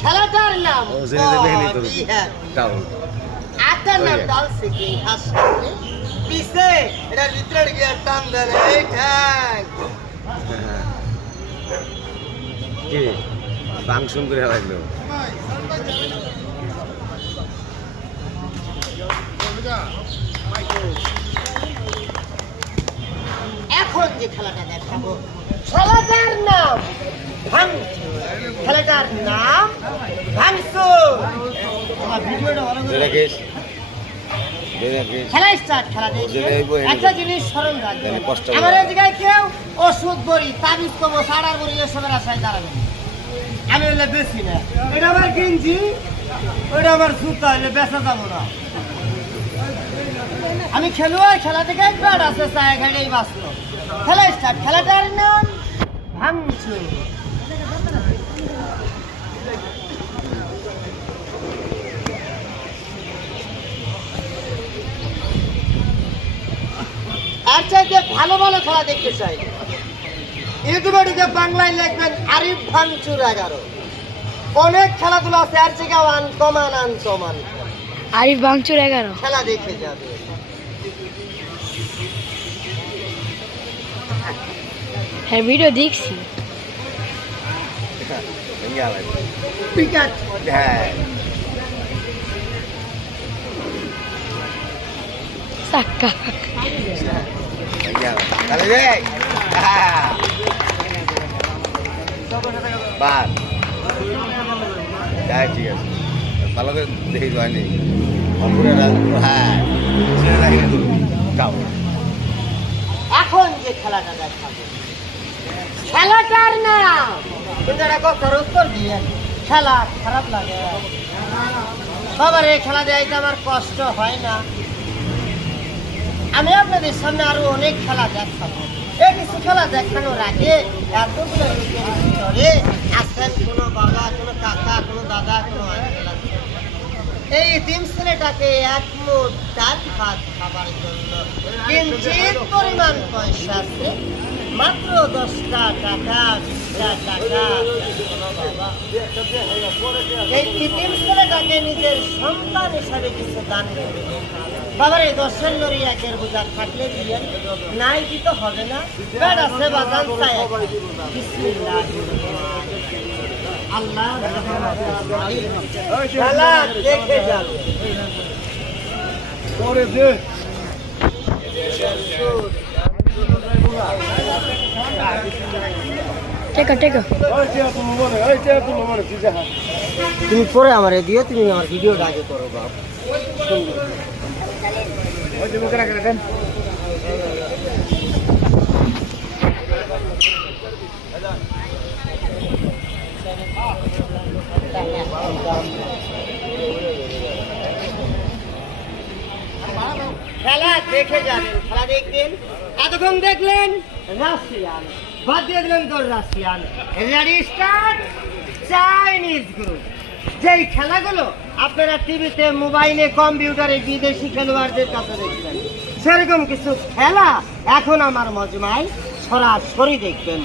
খেলাটার নাম আটার নাম ডাল সিকিং পিছে এটার ভিতরে গিয়ে টান দেন এই ঠ্যাং কি ফাংশন করে লাগলো এখন যে খেলাটা দেখাবো খেলাটার নাম ভাঙচুর খেলাটার নাম ভাঙচুর ভিডিওটা ভালো করে খেলা স্টার্ট খেলা দেখে একটা জিনিস স্মরণ রাখবেন আমার এই জায়গায় কেউ ওষুধ বড়ি তাবিজ কমো সাড়ার বড়ি এসবের আশায় দাঁড়াবেন আমি হলে বেশি না এটা আমার কিনছি ওইটা আমার সুতা হলে বেচা যাবো না আমি খেলোয়াড় খেলা থেকে একবার আছে চায় ঘাটেই বাঁচলো খেলা স্টার্ট খেলাটার নাম ভাঙচুর আর চাইতে ভালো ভালো খেলা দেখতে চাই ইউটিউবে ঢুকে বাংলায় লিখবেন আরিফ ভাঙচুর 11 অনেক খেলাধুলা আছে আর থেকে আনকমান আরিফ ভাঙচুর 11 খেলা দেখে যাবে হ্যাঁ ভিডিও দেখছি পিকাট সাক্কা ঠিক আছে ভালো করে দেখি হয়নি এখন যে খেলাটা দেখাবো খেলাটার নাম কিন্তু এটা কথার উত্তর দিয়ে খেলা খারাপ লাগে সবার এই খেলা দেওয়াইতে আমার কষ্ট হয় না আমি আপনাদের সামনে আরো অনেক খেলা দেখাবো এই কিছু খেলা দেখানোর আগে এতগুলো লোকের ভিতরে আছেন কোনো বাবা কোনো কাকা কোনো দাদা কোনো আঙ্কেল আছে এই তিন ছেলেটাকে এক মুঠ ডাল ভাত খাবার জন্য কিঞ্চিত পরিমাণ পয়সা আছে মাত্র 10টা টাকা 20টা টাকা বাবা এই তিন ছেলেটাকে নিজের সন্তান হিসাবে কিছু দান করবে বাবার এই 10 লরি একের বোঝা থাকলে দিলেন নাই দিতে হবে না বেড়া সেবা দান চাই বিসমিল্লাহ আল্লাহ খেলা দেখে যাবে তুমি পরে আমার দিও তুমি আমার ভিডিওটা আগে করো বাপ খেলা দেখে যাবেন খেলা দেখবেন এতক্ষণ দেখলেন রাশিয়ান বাদ দিয়ে দিলেন তোর Russian ready start Chinese group যেই খেলাগুলো আপনারা টিভিতে মোবাইলে কম্পিউটারে বিদেশি খেলোয়াড়দের কাছে দেখবেন সেরকম কিছু খেলা এখন আমার মজমায় সরাসরি দেখবেন